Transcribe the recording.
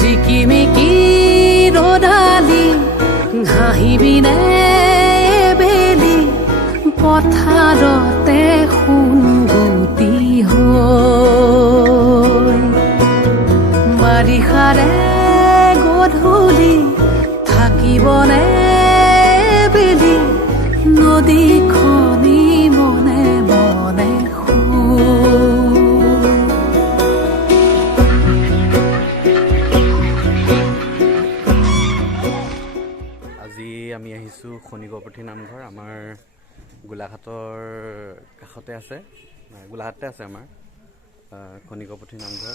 জিকিমিকি ৰদালি ঘাঁহিবিনে বেলি পথাৰতে সোণগুটি হৈ বাৰিষাৰে গধূলি থাকিবনে বেলি নদীখনি মনে মনে আজি আমি আহিছোঁ খনিকৰপুথি নামঘৰ। আমাৰ গোলাঘাটৰ কাষতে আছে, গোলাঘাটতে আছে আমাৰ খনিকৰপুথি নামঘৰ।